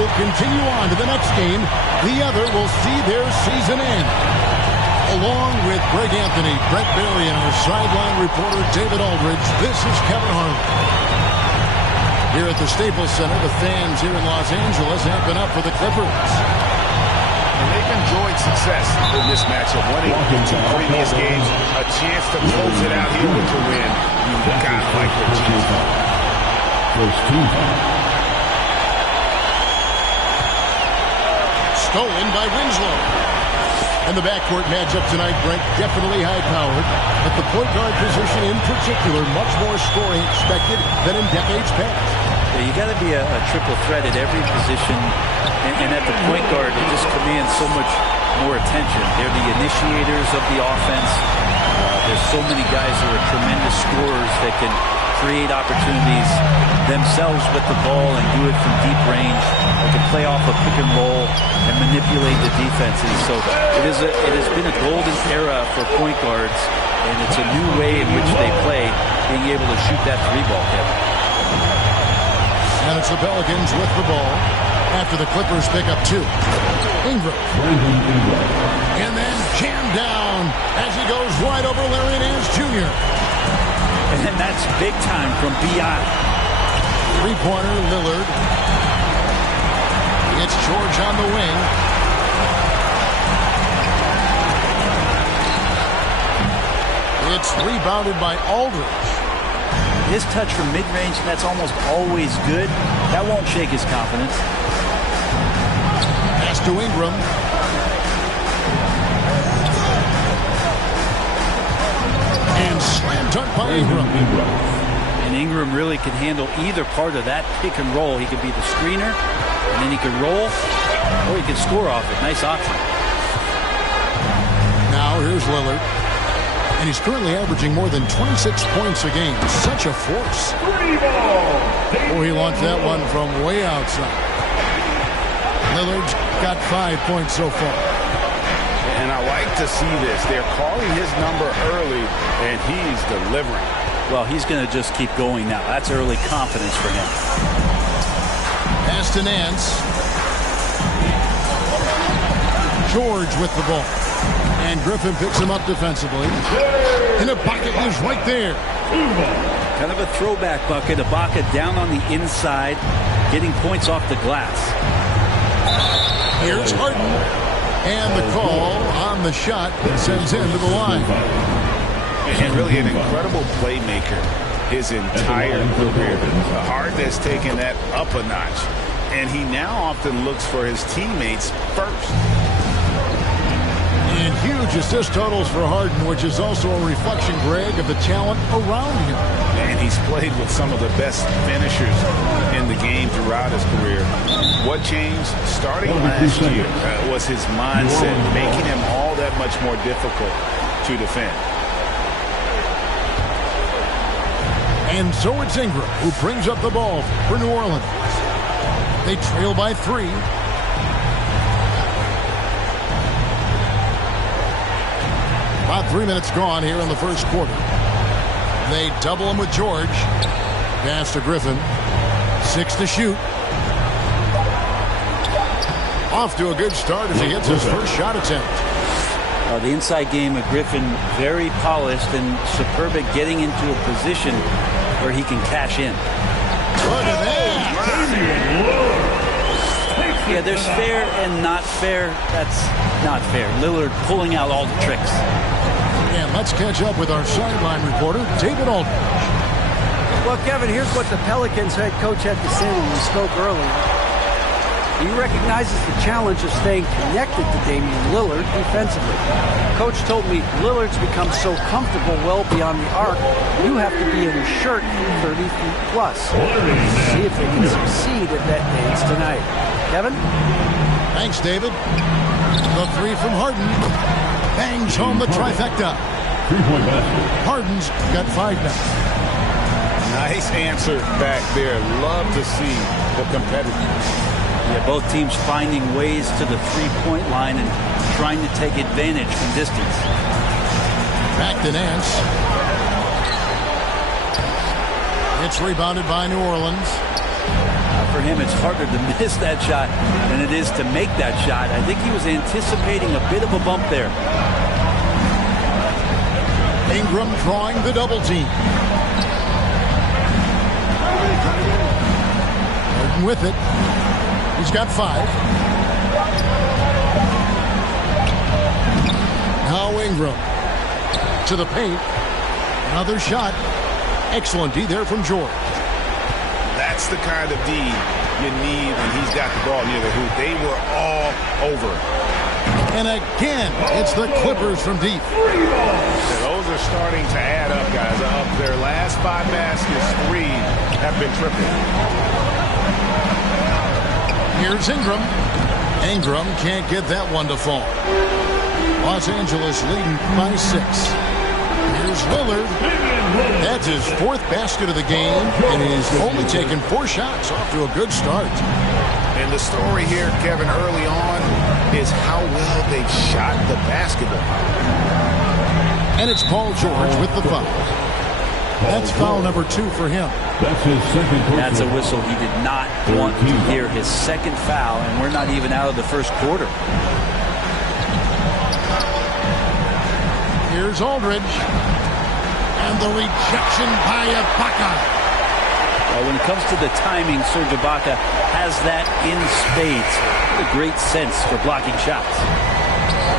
will continue on to the next game. The other will see their season end. Along with Greg Anthony, Brett Barry, and our sideline reporter David Aldridge, this is Kevin Harlan. Here at the Staples Center, the fans here in Los Angeles have been up for the Clippers. And they've enjoyed success in this matchup, winning in 2 previous games. A chance to close it out here with the win. You've got to like their chances. Stolen by Winslow. And the backcourt matchup tonight, Brent, definitely high-powered. But the point guard position in particular, much more scoring expected than in decades past. Yeah, you got to be a triple threat at every position. And at the point guard, it just commands so much more attention. They're the initiators of the offense. There's so many guys who are tremendous scorers that can create opportunities themselves with the ball and do it from deep range. They can play off a pick and roll and manipulate the defenses. So it has been a golden era for point guards, and it's a new way in which they play, being able to shoot that 3-ball, Kevin. And it's the Pelicans with the ball after the Clippers pick up 2. Ingram. And then jammed down as he goes wide over Larry Nance Jr. And that's big time from B.I. Three-pointer, Lillard. It's George on the wing. It's rebounded by Aldridge. His touch from mid-range, that's almost always good. That won't shake his confidence. Pass to Ingram. And slam dunk by Ingram. And Ingram really can handle either part of that pick and roll. He could be the screener, and then he could roll, or he could score off it. Nice option. Now here's Lillard. And he's currently averaging more than 26 points a game. Such a force. Oh, he launched that one from way outside. Lillard's got 5 points so far. And I like to see this. They're calling his number early, and he's delivering. Well, he's going to just keep going now. That's early confidence for him. Pass to Nance. George with the ball. And Griffin picks him up defensively. And the bucket is right there. Kind of a throwback bucket. Ibaka down on the inside, getting points off the glass. Here's Harden. And the call on the shot that sends him to the line. And really an incredible playmaker his entire career. Harden has taken that up a notch. And he now often looks for his teammates first. And huge assist totals for Harden, which is also a reflection, Greg, of the talent around him. And he's played with some of the best finishers in the game throughout his career. What changed starting last year was his mindset, making him all that much more difficult to defend. And so it's Ingram who brings up the ball for New Orleans. They trail by 3. About 3 minutes gone here in the first quarter. They double him with George. Pass to Griffin. 6 to shoot. Off to a good start as he hits his first shot attempt. The inside game of Griffin, very polished and superb at getting into a position where he can cash in. Look at that. Yeah, there's fair and not fair. That's not fair. Lillard pulling out all the tricks. And let's catch up with our sideline reporter, David Aldridge. Well, Kevin, here's what the Pelicans head coach had to say when we spoke earlier. He recognizes the challenge of staying connected to Damian Lillard defensively. Coach told me Lillard's become so comfortable well beyond the arc, you have to be in his shirt 30 feet plus. See if they can succeed at that dance tonight. Kevin? Thanks, David. The 3 from Harden. Bangs home the trifecta. Harden's got 5 now. Nice answer back there. Love to see the competitiveness. Yeah, both teams finding ways to the three-point line and trying to take advantage from distance. Back to Nance. It's rebounded by New Orleans. for him, it's harder to miss that shot than it is to make that shot. I think he was anticipating a bit of a bump there. Ingram drawing the double team. Harden with it. He's got 5. Now Ingram to the paint. Another shot. Excellent D there from George. That's the kind of D you need when he's got the ball near the hoop. They were all over it. And again, it's the Clippers from deep. Those are starting to add up, guys. Of their last 5 baskets, 3 have been triple. Here's Ingram. Ingram can't get that one to fall. Los Angeles leading by 6. Here's Lillard. That's his 4th basket of the game, and he's only taken 4 shots. Off to a good start. And the story here, Kevin, early on is how well they've shot the basketball. And it's Paul George with the foul. That's foul number 2 for him. That's his second. That's a whistle. He did not want to hear his second foul, and we're not even out of the first quarter. Here's Aldridge. And the rejection by Ibaka. When it comes to the timing, Serge Ibaka has that in spades. A great sense for blocking shots.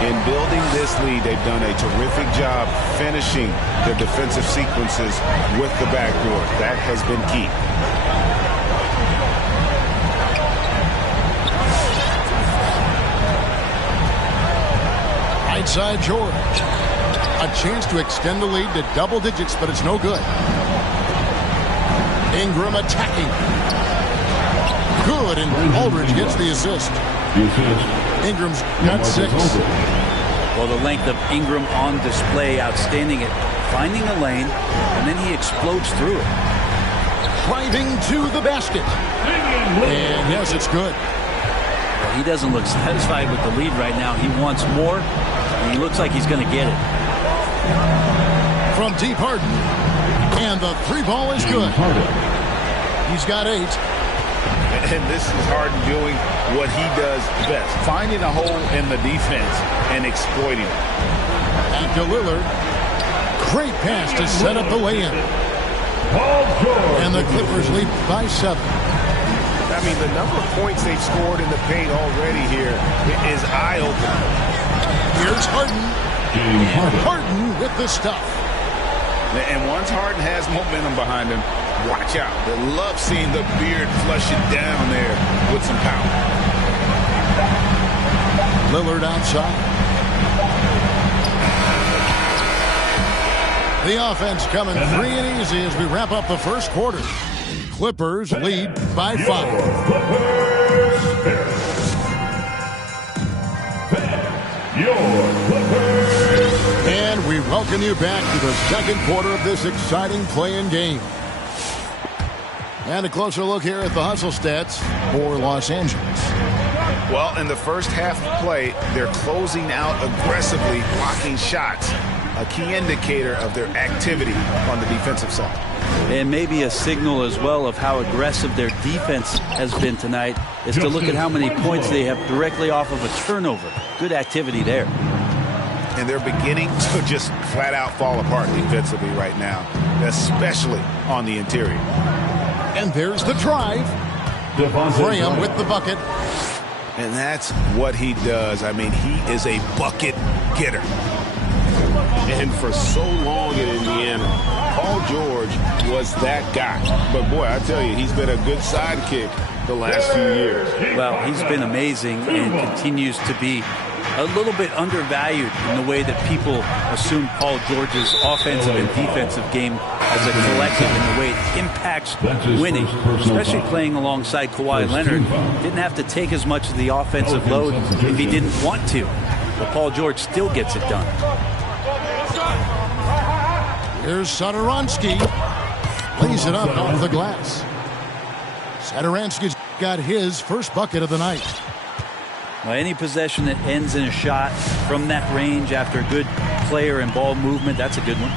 In building this lead, they've done a terrific job finishing their defensive sequences with the backboard. That has been key. Right side George. A chance to extend the lead to double digits, but it's no good. Ingram attacking. Good, and Aldridge gets the assist. Ingram's got 6. Well, the length of Ingram on display, outstanding at finding a lane, and then he explodes through it. Driving to the basket. And yes, it's good. Well, he doesn't look satisfied with the lead right now. He wants more, and he looks like he's going to get it. From deep, Harden. And the 3 ball is good. He's got 8. And this is Harden doing what he does best. Finding a hole in the defense and exploiting it. Back to Lillard. Great pass to set up the lay-in. And the Clippers lead by 7. I mean, the number of points they've scored in the paint already here is eye-opening. Here's Harden. And Harden with the stuff. And once Harden has momentum behind him, watch out. They love seeing the beard flush it down there with some power. Lillard outside. The offense coming free and easy as we wrap up the first quarter. Clippers lead by 5. And we welcome you back to the second quarter of this exciting play-in game. And a closer look here at the hustle stats for Los Angeles. Well, in the first half of play, they're closing out aggressively, blocking shots. A key indicator of their activity on the defensive side. And maybe a signal as well of how aggressive their defense has been tonight is to look at how many points they have directly off of a turnover. Good activity there. And they're beginning to just flat out fall apart defensively right now, especially on the interior. And there's the drive. Graham with the bucket. And that's what he does. I mean, he is a bucket getter. And for so long in Indiana, Paul George was that guy. But, boy, I tell you, he's been a good sidekick the last few years. Well, he's been amazing and continues to be a little bit undervalued in the way that people assume Paul George's offensive and defensive game as a collective and the way it impacts winning, especially playing alongside Kawhi Leonard. Didn't have to take as much of the offensive load if he didn't want to. But Paul George still gets it done. Here's Satoransky. Lays it up off the glass. Satoransky's got his first bucket of the night. Well, any possession that ends in a shot from that range after good player and ball movement, that's a good one.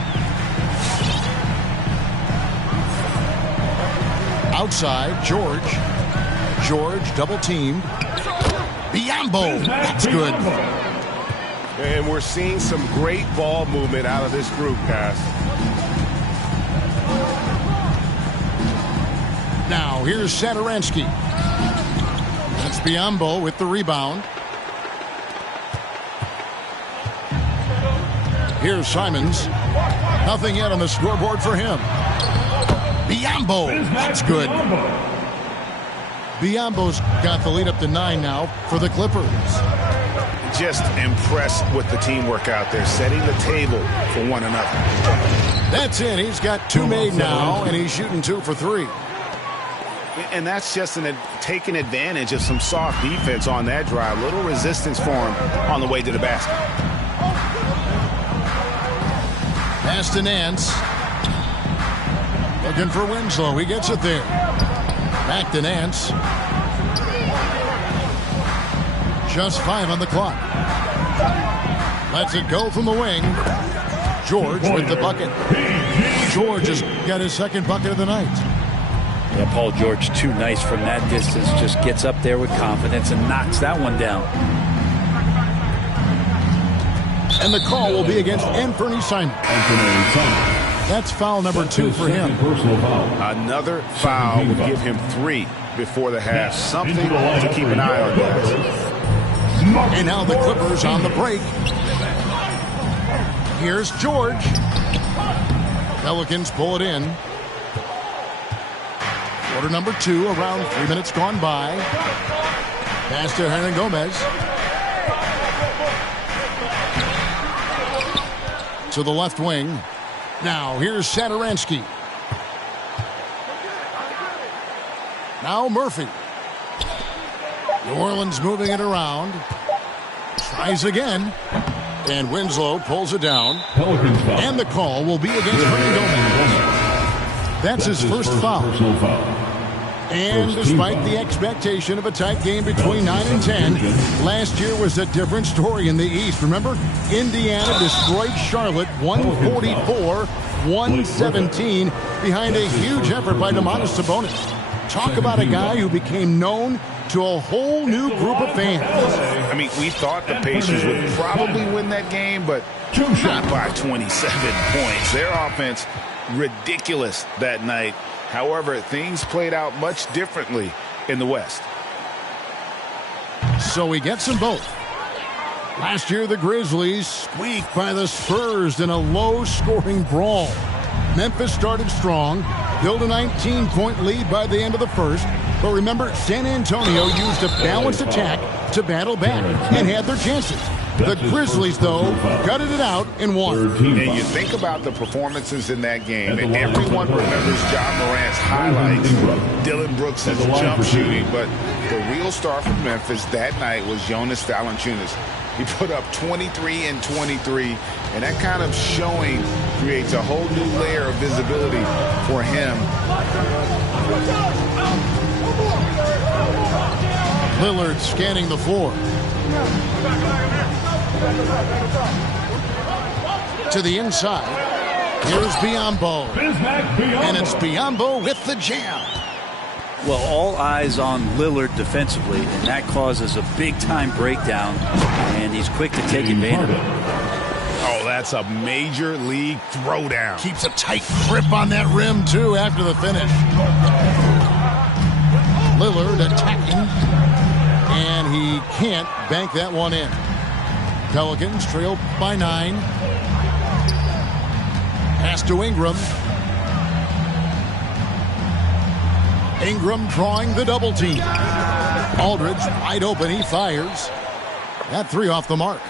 Outside, George. George double teamed. Biyombo, that's good. And we're seeing some great ball movement out of this group, guys. Now here's Satoransky. That's Biyombo with the rebound. Here's Simons. Nothing yet on the scoreboard for him. Biyombo, that's good. Biyombo's got the lead up to 9 now for the Clippers. Just impressed with the teamwork out there, setting the table for one another. That's it. He's got 2 made now, and he's shooting 2 for 3. And that's just taking advantage of some soft defense on that drive. Little resistance for him on the way to the basket. Pass to Nance. Looking for Winslow. He gets it there. Back to Nance. Just 5 on the clock. Lets it go from the wing. George with the bucket. George has got his second bucket of the night. Yeah, Paul George, too nice from that distance. Just gets up there with confidence and knocks that one down. And the call will be against Anthony Simons. That's foul number 2 for him. Another foul would give him 3 before the half. Something to keep an eye on, guys. And now the Clippers on the break. Here's George. Pelicans pull it in. Quarter number 2, around 3 minutes gone by. Pass to Hernangomez. To the left wing. Now here's Satoransky. Now Murphy. New Orleans moving it around. Tries again. And Winslow pulls it down. And the call will be against Hernangomez. That's his first foul. And despite the expectation of a tight game between 9 and 10, last year was a different story in the East. Remember, Indiana destroyed Charlotte 144-117 behind a huge effort by Domantas Sabonis. Talk about a guy who became known to a whole new group of fans. I mean, we thought the Pacers would probably win that game, but not by 27 points. Their offense, ridiculous that night. However, things played out much differently in the West. So he gets them both. Last year, the Grizzlies squeaked by the Spurs in a low-scoring brawl. Memphis started strong, built a 19-point lead by the end of the first. But remember, San Antonio used a balanced attack to battle back and had their chances. The Grizzlies, though, gutted it out and won. And you think about the performances in that game, and everyone remembers John Morant's highlights, Dylan Brooks' jump shooting, but the real star for Memphis that night was Jonas Valanciunas. He put up 23 and 23, and that kind of showing creates a whole new layer of visibility for him. Lillard scanning the floor. To the inside. Here's Biyombo. And it's Biyombo with the jam. Well, all eyes on Lillard defensively, and that causes a big-time breakdown, and he's quick to take advantage of it. Oh, that's a major league throwdown. Keeps a tight grip on that rim, too, after the finish. Lillard attacking, and he can't bank that one in. Pelicans trail by 9. Pass to Ingram. Ingram drawing the double team. Aldridge wide open. He fires. That 3 off the mark.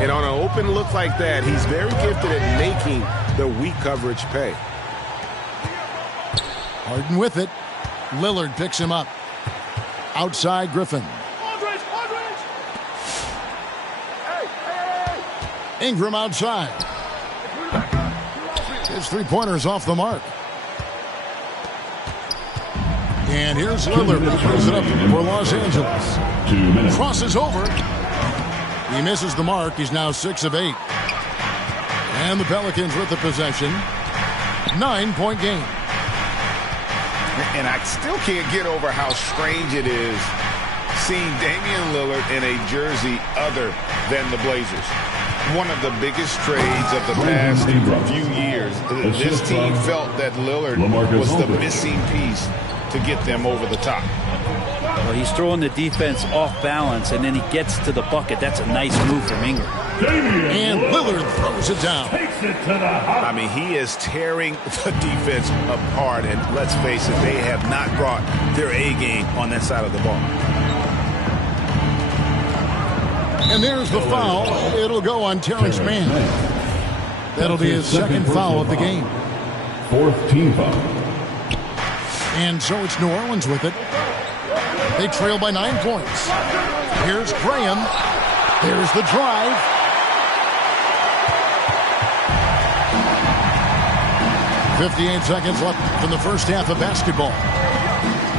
And on an open look like that, he's very gifted at making the weak coverage pay. Harden with it. Lillard picks him up. Outside Griffin. Ingram outside. His 3-pointers off the mark. And here's Lillard. He throws it up for Los Angeles. Crosses over. He misses the mark. He's now 6 of 8. And the Pelicans with the possession. 9-point game. And I still can't get over how strange it is seeing Damian Lillard in a jersey other than the Blazers. One of the biggest trades of the past few years. This team felt that Lillard was the missing piece to get them over the top. Well, he's throwing the defense off balance, and then he gets to the bucket. That's a nice move from Ingram. And Lillard throws it down. I mean, he is tearing the defense apart, and let's face it, they have not brought their A game on that side of the ball. And there's the foul. It'll go on Terrence Mann. That'll be his second foul of the game. Fourth team foul. And so it's New Orleans with it. They trail by 9 points. Here's Graham. There's the drive. .58 seconds left in the first half of basketball.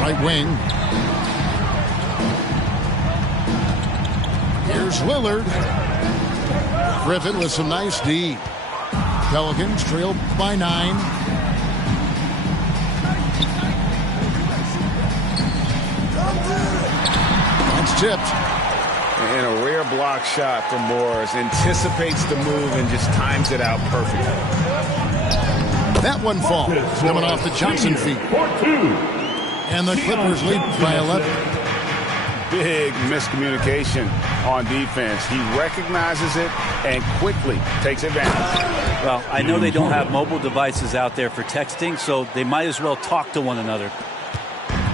Right wing. Here's Lillard. Griffin with some nice D. Pelicans trail by 9. It's tipped. And a rare block shot from Morris. Anticipates the move and just times it out perfectly. That one falls. Coming off the Johnson feet. And the Clippers lead by 11. Big miscommunication on defense. He recognizes it and quickly takes advantage. Well, I know they don't have mobile devices out there for texting, so they might as well talk to one another.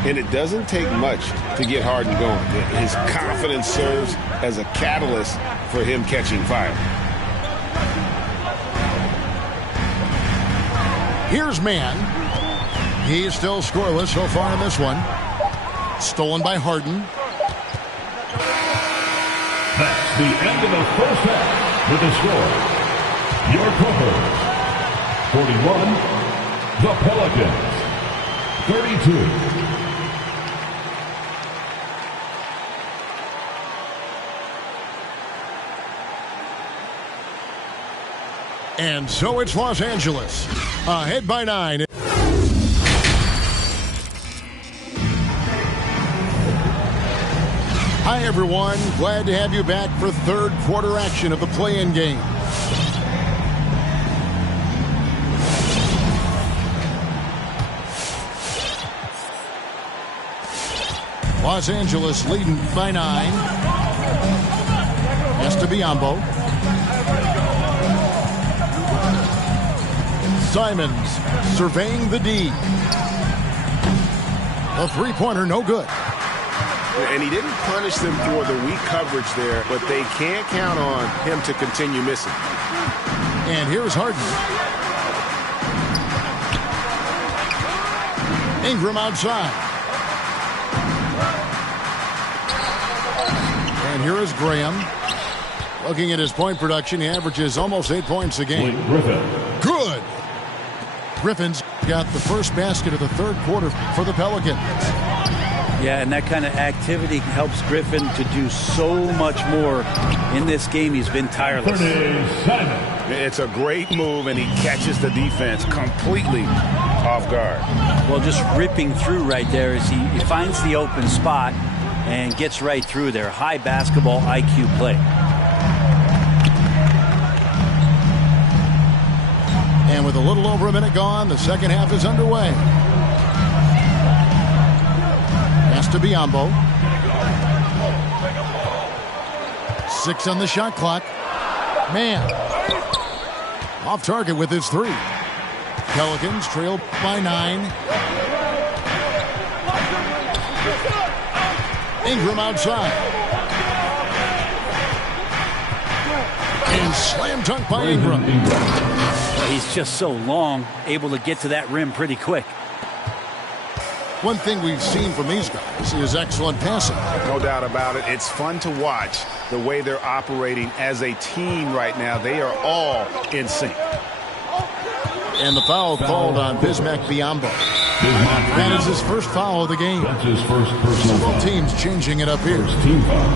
And it doesn't take much to get Harden going. His confidence serves as a catalyst for him catching fire. Here's Mann. He's still scoreless so far in this one. Stolen by Harden. That's the end of the first half with the score. Your Clippers, 41. The Pelicans, 32. And so it's Los Angeles. Ahead by 9. Hi, everyone. Glad to have you back for third quarter action of the play-in game. Los Angeles leading by 9. Estebiambo. Simons surveying the D. A three-pointer, no good. And he didn't punish them for the weak coverage there, but they can't count on him to continue missing. And here's Harden. Ingram outside. And here is Graham. Looking at his point production, he averages almost 8 points a game. Good. Griffin's got the first basket of the third quarter for the Pelicans. Yeah, and that kind of activity helps Griffin to do so much more in this game. He's been tireless. It's a great move, and he catches the defense completely off guard. Well, just ripping through right there as he finds the open spot and gets right through there. High basketball IQ play. And with a little over a minute gone, the second half is underway. Estebiambo. 6 on the shot clock. Mann. Off target with his 3. Pelicans trail by 9. Ingram outside. And slam dunk by Ingram. He's just so long, able to get to that rim pretty quick. One thing we've seen from these guys is excellent passing. No doubt about it. It's fun to watch the way they're operating as a team right now. They are all in sync. And the foul called on Bismack Biyombo. That is his first foul of the game. That's his first personal foul. Both teams changing it up here. First team foul.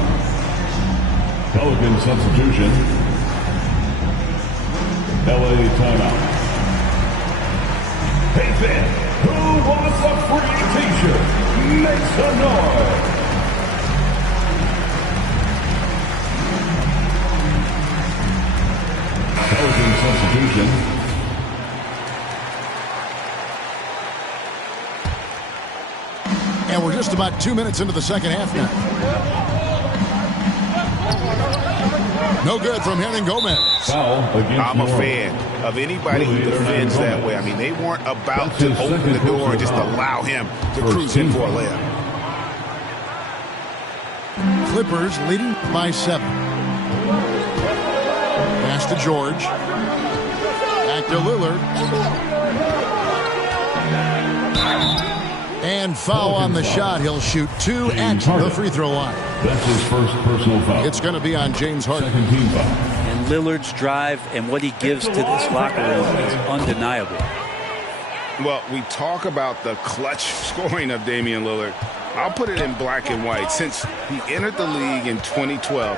Pelican substitution. LA timeout. Hey, fan, who wants a free makes some noise. Pelican substitution. And we're just about 2 minutes into the second half now. No good from Hernangomez. Foul against I'm a New fan of anybody who defends that way. I mean, they weren't about to open the door and just allow him to cruise in for a layup. Clippers leading by 7. Pass to George. Back to Lillard. And foul on the shot. He'll shoot 2 at the free throw line. That's his first personal foul. It's going to be on James Harden. Second team foul. And Lillard's drive and what he gives to this locker room is undeniable. Well, we talk about the clutch scoring of Damian Lillard. I'll put it in black and white. Since he entered the league in 2012,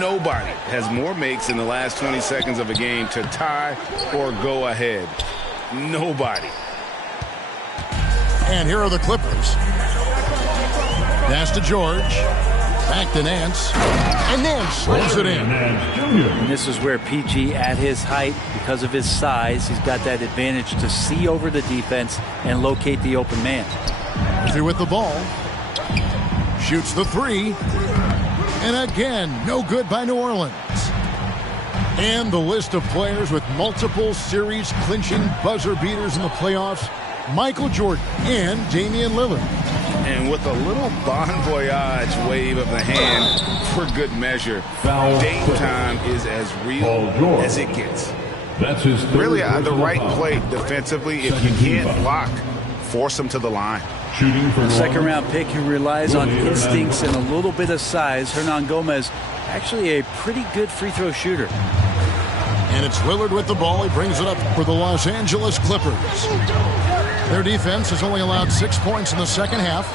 nobody has more makes in the last 20 seconds of a game to tie or go ahead. Nobody. And here are the Clippers. Pass to George. Back to Nance. And Nance rolls it in. And this is where PG, at his height, because of his size, he's got that advantage to see over the defense and locate the open man. Murphy with the ball. Shoots the 3. And again, no good by New Orleans. And the list of players with multiple series-clinching buzzer beaters in the playoffs: Michael Jordan and Damian Lillard. And with a little bon voyage wave of the hand for good measure, Foul. Dame time is as real as it gets. That's his third Really, the personal right foul. play defensively. If you Second team can't foul. block, force them to the line. Shooting for Second round pick who relies on instincts and a little bit of size. Hernangomez, actually a pretty good free throw shooter. And it's Lillard with the ball. He brings it up for the Los Angeles Clippers. Their defense has only allowed 6 points in the second half.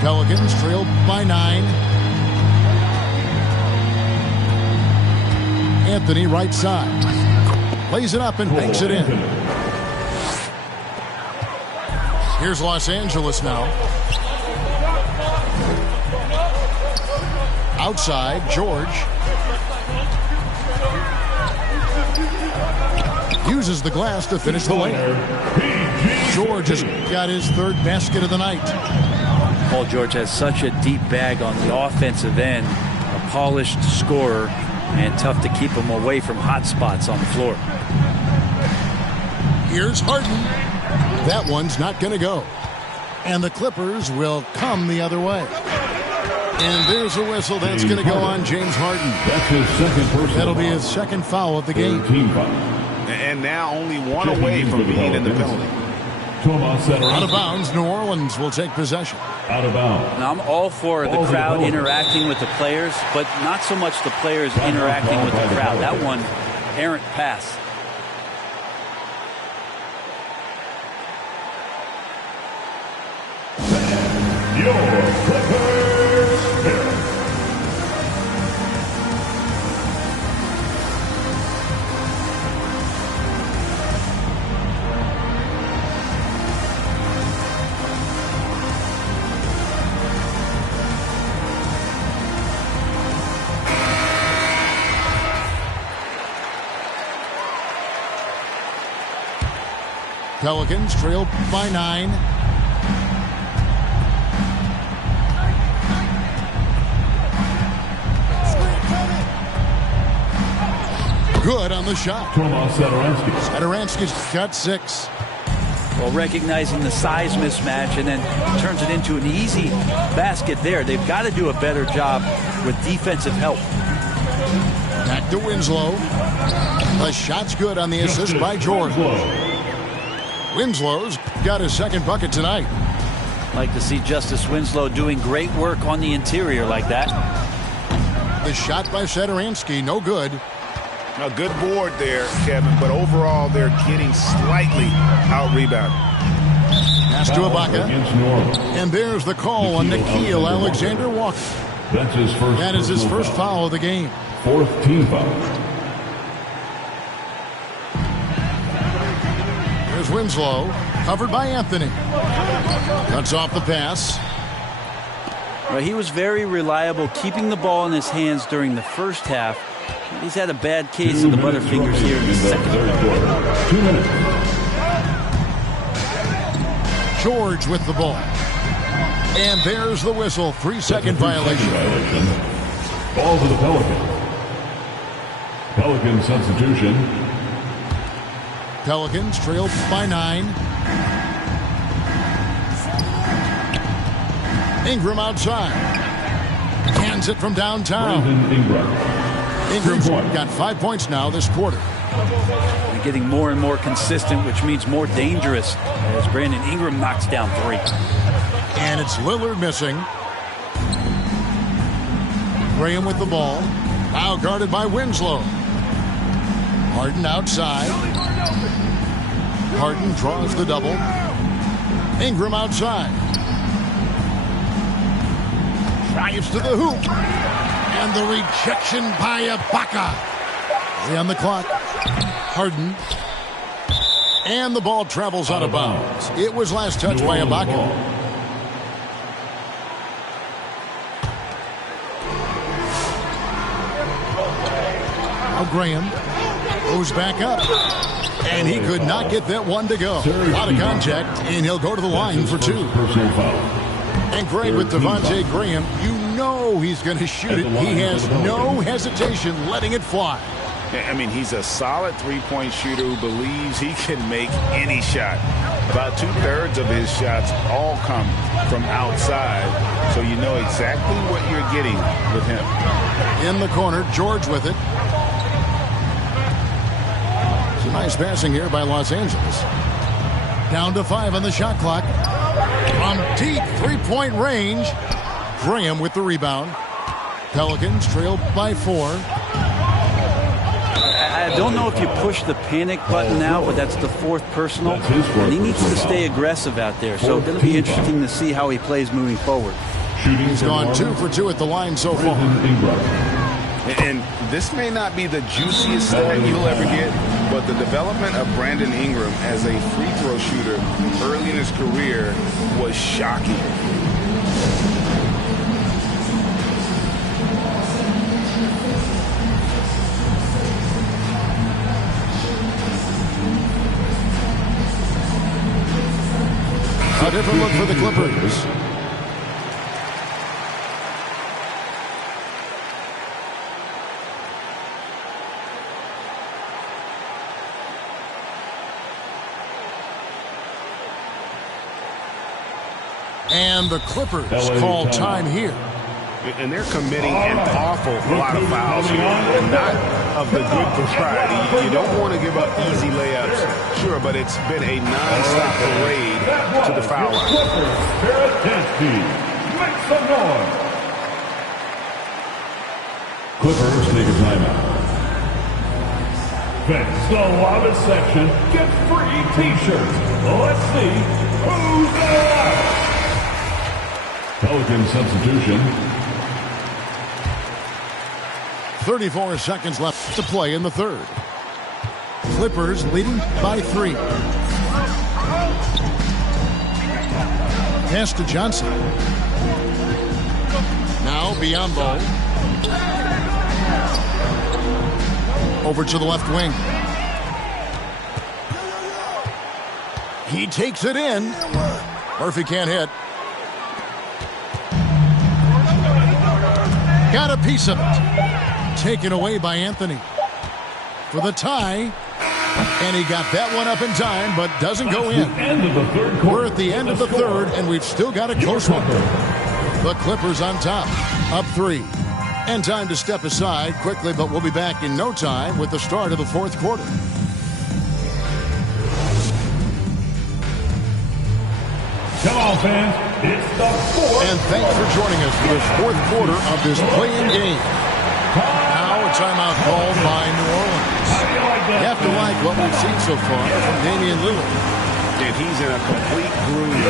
Pelicans trail by 9. Anthony right side. Lays it up and banks it in. Here's Los Angeles now. Outside, George. Uses the glass to finish the lane. George has got his 3rd basket of the night. Paul George has such a deep bag on the offensive end. A polished scorer and tough to keep him away from hot spots on the floor. Here's Harden. That one's not going to go. And the Clippers will come the other way. And there's a whistle. That's going to go on James Harden. That's his second personal That'll be foul. his second foul of the game. Third team foul. And now only one away from being in the penalty. Out of bounds, New Orleans will take possession. Out of bounds. Now, I'm all for the crowd interacting with the players, but not so much the players interacting with the crowd. That one, errant pass. Your Clippers spirit. Pelicans trail by 9. Good on the shot. Tomas Satoransky. Satoransky's got 6. Well, recognizing the size mismatch and then turns it into an easy basket there. They've got to do a better job with defensive help. Back to Winslow. The shot's good on the assist by George. Winslow's got his 2nd bucket tonight. Like to see Justice Winslow doing great work on the interior like that. The shot by Satoransky, no good. A good board there, Kevin, but overall they're getting slightly out-rebounded. Pass to Ibaka. Against New Orleans. And there's the call on Nickeil Alexander-Walker. That's his first. That is his personal first foul of the game. 4th team foul. There's Winslow. Covered by Anthony. Cuts off the pass. Well, he was very reliable, keeping the ball in his hands during the first half. He's had a bad case of the butterfingers here in the second. 2 minutes. George with the ball. And there's the whistle. 3-second violation. Ball to the Pelicans. Pelican substitution. Pelicans trail by 9. Ingram outside. Hands it from downtown. Ingram's got 5 points now this quarter. They're getting more and more consistent, which means more dangerous as Brandon Ingram knocks down 3. And it's Lillard missing. Graham with the ball. Now guarded by Winslow. Harden outside. Harden draws the double. Ingram outside. Drives to the hoop. And the rejection by Ibaka. Play on the clock. Harden. And the ball travels out of bounds. It was last touched by Ibaka. Now Graham goes back up. And he could not get that one to go. A lot of contact, and he'll go to the line for 2. Personal foul. And Greg with Devontae Graham, you know he's going to shoot it. He has no hesitation letting it fly. I mean, he's a solid three-point shooter who believes he can make any shot. About 2/3 of his shots all come from outside, so you know exactly what you're getting with him. In the corner, George with it. Some nice passing here by Los Angeles. Down to 5 on the shot clock. From deep three-point range, Graham with the rebound. Pelicans trail by 4. I don't know if you push the panic button now, but that's the 4th personal. And he needs to stay aggressive out there. So it's going to be interesting to see how he plays moving forward. He's gone 2 for 2 at the line so far. And this may not be the juiciest stat you'll ever get, but the development of Brandon Ingram as a free throw shooter early in his career was shocking. A different look for the Clippers. And the Clippers call time here. And they're committing an awful lot of fouls here, and not of the good variety. You don't want to give up easy layups, sure, but it's been a non-stop parade to the foul line. Clippers take a timeout. Fans, the loudest section, get free T-shirts. Let's see who's alive. Pelican substitution. 34 seconds left to play in the third. Clippers leading by 3. Pass to Johnson. Now Biyombo. Over to the left wing. He takes it in. Murphy can't hit. Got a piece of it. Taken away by Anthony for the tie, and he got that one up in time, but doesn't go in. We're at the end of the third, and we've still got a close one. The Clippers on top, up 3. And time to step aside quickly, but we'll be back in no time with the start of the 4th quarter. Come on, fans. It's the 4th. And thanks for joining us for this 4th quarter of this play-in game. Now a timeout called by New Orleans. You have to like what we've seen so far from Damian Lillard. And he's in a complete groove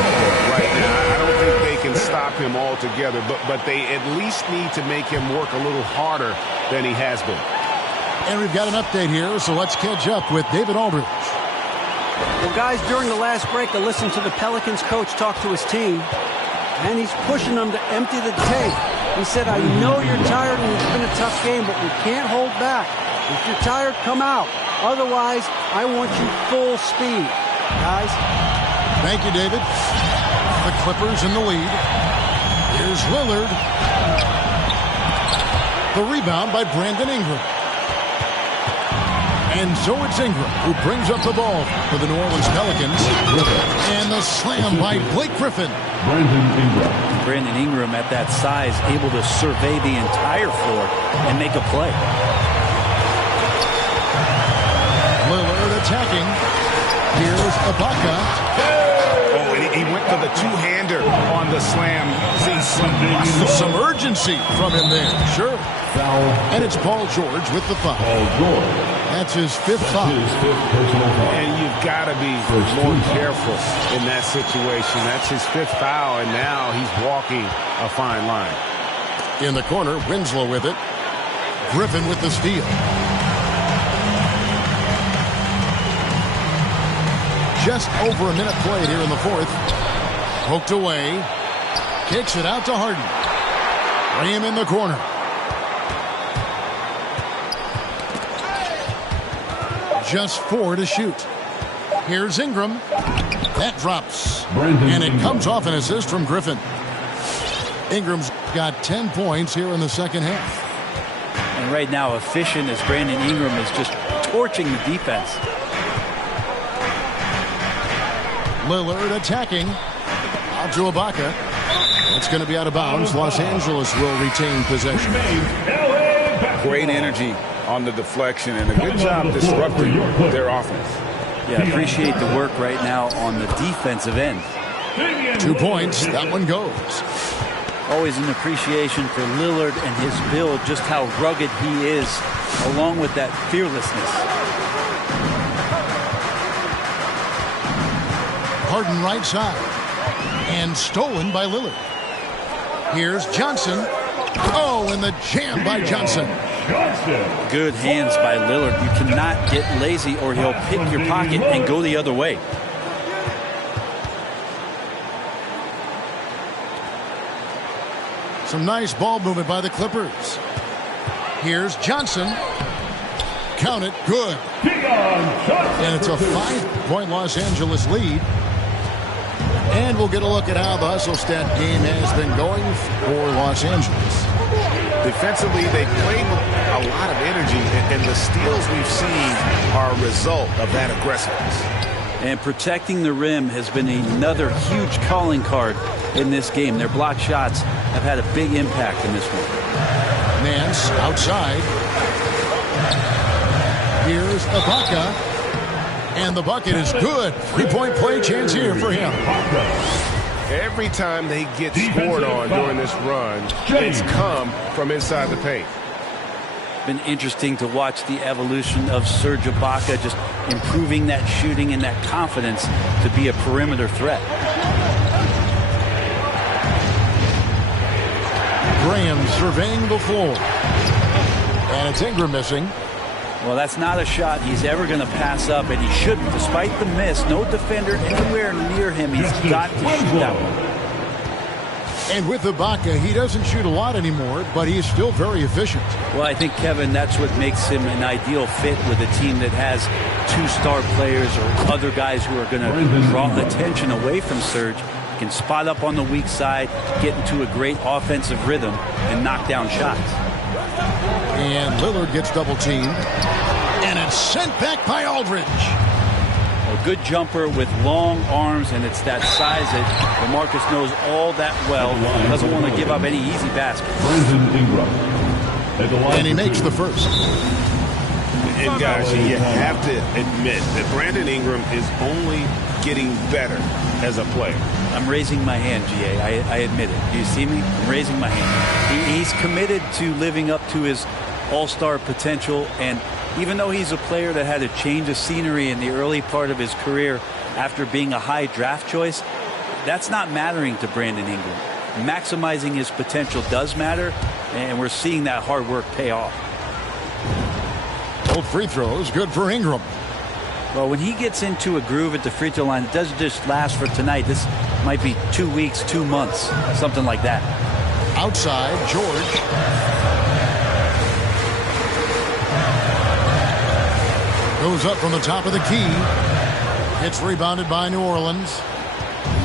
right now. I don't think they can stop him altogether, but they at least need to make him work a little harder than he has been. And we've got an update here, so let's catch up with David Aldridge. Well, guys, during the last break, I listened to the Pelicans coach talk to his team, and he's pushing them to empty the tank. He said, I know you're tired and it's been a tough game, but we can't hold back. If you're tired, come out. Otherwise, I want you full speed. Guys. Thank you, David. The Clippers in the lead. Here's Lillard. The rebound by Brandon Ingram. And so it's Ingram who brings up the ball for the New Orleans Pelicans. And the slam by Blake Griffin. Brandon Ingram at that size, able to survey the entire floor and make a play. Lillard attacking. Here's Ibaka. Oh, and he went for the two-hander on the slam. Some urgency from him there. Sure. And it's Paul George with the foul. That's his fifth foul. And you've got to be more careful in that situation. That's his fifth foul, and now he's walking a fine line. In the corner, Winslow with it. Griffin with the steal. Just over a minute played here in the fourth. Poked away. Kicks it out to Harden. Graham in the corner. Just 4 to shoot. Here's Ingram. That drops. And it comes off an assist from Griffin. Ingram's got 10 points here in the second half. And right now, efficient as Brandon Ingram is just torching the defense. Lillard attacking. Out to Ibaka. It's going to be out of bounds. Los Angeles will retain possession. Great energy on the deflection and a good job disrupting their offense. Yeah, appreciate the work right now on the defensive end. 2 points. That one goes. Always an appreciation for Lillard and his build, just how rugged he is, along with that fearlessness. Harden right side. And stolen by Lillard. Here's Johnson. Oh, and the jam by Johnson. Good hands by Lillard. You cannot get lazy or he'll pick your pocket and go the other way. Some nice ball movement by the Clippers. Here's Johnson. Count it. Good. And it's a 5-point Los Angeles lead. And we'll get a look at how the Hustle-Stat game has been going for Los Angeles. Defensively, they played with a lot of energy, and the steals we've seen are a result of that aggressiveness. And protecting the rim has been another huge calling card in this game. Their block shots have had a big impact in this one. Nance outside. Here's Ibaka. And the bucket is good. 3-point play chance here for him. Every time they get scored on during this run, it's come from inside the paint. Been interesting to watch the evolution of Serge Ibaka, just improving that shooting and that confidence to be a perimeter threat. Graham surveying the floor. And it's Ingram missing. Well, that's not a shot he's ever going to pass up, and he shouldn't. Despite the miss, no defender anywhere near him. He's got to shoot that one. And with Ibaka, he doesn't shoot a lot anymore, but he's still very efficient. Well, I think, Kevin, that's what makes him an ideal fit with a team that has 2 star players or other guys who are going to draw attention away from Serge. He can spot up on the weak side, get into a great offensive rhythm, and knock down shots. And Lillard gets double-teamed. And it's sent back by Aldridge. A good jumper with long arms, and it's that size that DeMarcus knows all that well. Doesn't want to give up any easy basket. And he makes the first. And guys, you have to admit that Brandon Ingram is only getting better as a player. I'm raising my hand, GA. I admit it. Do you see me? I'm raising my hand. He's committed to living up to his all-star potential, and even though he's a player that had a change of scenery in the early part of his career after being a high draft choice, that's not mattering to Brandon Ingram. Maximizing his potential does matter, and we're seeing that hard work pay off. Both free throws good for Ingram. Well, when he gets into a groove at the free throw line, it doesn't just last for tonight. This might be 2 weeks, 2 months, something like that. Outside, George. Goes up from the top of the key. It's rebounded by New Orleans.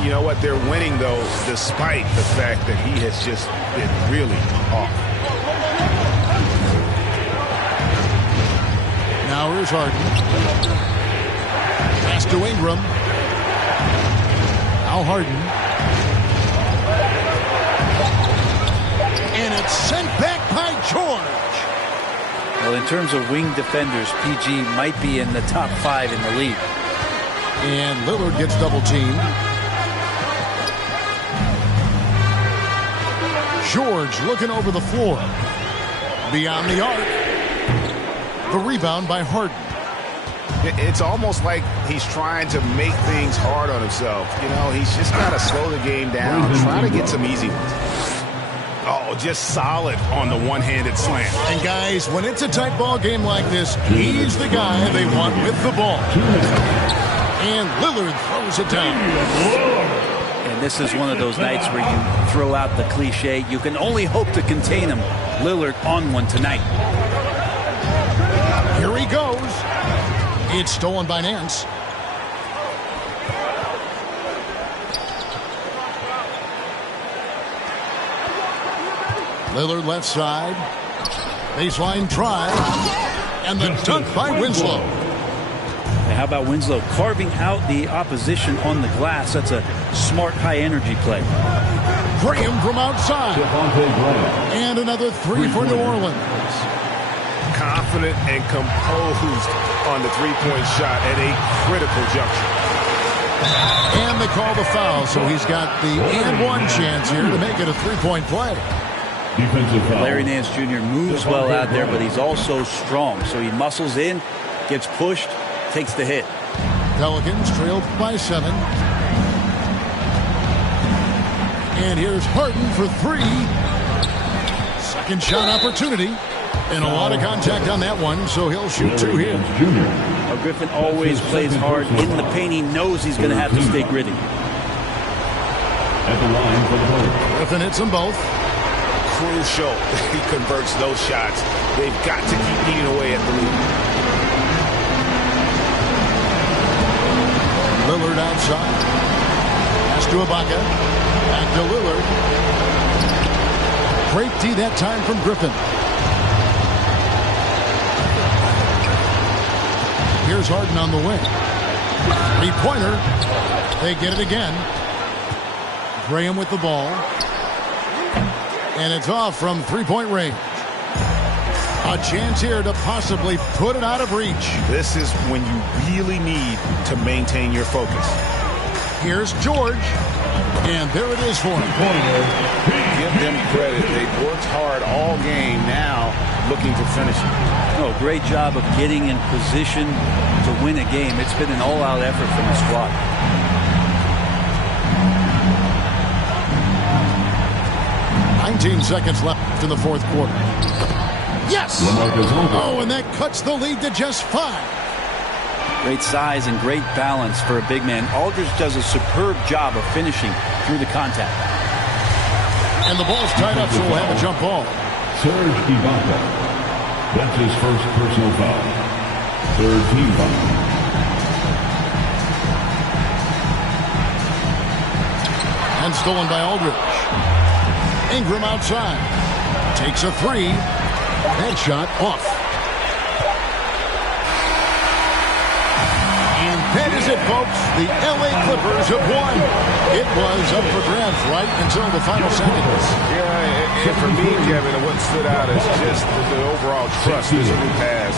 You know what? They're winning, though, despite the fact that he has just been really off. Now here's Harden. Pass to Ingram. Now Harden. And it's sent back by George. Well, in terms of wing defenders, PG might be in the top 5 in the league. And Lillard gets double teamed. George looking over the floor. Beyond the arc. The rebound by Harden. It's almost like he's trying to make things hard on himself. You know, he's just got to slow the game down, try to get some easy ones. Oh, just solid on the one-handed slam. And guys, when it's a tight ball game like this, he's the guy they want with the ball. And Lillard throws it down. And this is one of those nights where you throw out the cliche. You can only hope to contain him. Lillard on one tonight. Here he goes. It's stolen by Nance. Lillard left side. Baseline try. And the dunk by Winslow. And how about Winslow carving out the opposition on the glass? That's a smart, high-energy play. Graham from outside. And another three for New Orleans. Confident and composed on the three-point shot at a critical juncture. And they call the foul, so he's got the and one chance here to make it a three-point play. Larry Nance Jr. moves well out there, but he's also strong. So he muscles in, gets pushed, takes the hit. Pelicans trailed by 7. And here's Harden for 3. Second shot opportunity. And a lot of contact on that one, so he'll shoot 2 here. Well, Griffin always plays hard in the paint. He knows he's going to have to stay gritty. Griffin hits them both. Crucial. He converts those shots. They've got to keep eating away at the lead. Lillard outside. Pass to Ibaka. Back to Lillard. Great D that time from Griffin. Here's Harden on the wing. Three-pointer. They get it again. Graham with the ball. And it's off from three-point range. A chance here to possibly put it out of reach. This is when you really need to maintain your focus. Here's George. And there it is for him. Give them credit. They've worked hard all game, now looking to finish it. Oh, great job of getting in position to win a game. It's been an all-out effort from the squad. Seconds left in the fourth quarter. Yes! Oh, and that cuts the lead to just 5. Great size and great balance for a big man. Aldridge does a superb job of finishing through the contact. And the ball's tied up, so we'll have a jump ball. Serge Ibaka. That's his first personal foul. Third team foul. And stolen by Aldridge. Ingram outside. Takes a 3. That shot off. And that is it, folks. The LA Clippers have won. It was up for grabs right until the final seconds. Yeah, and for me, Kevin, what stood out is just the overall trust this group has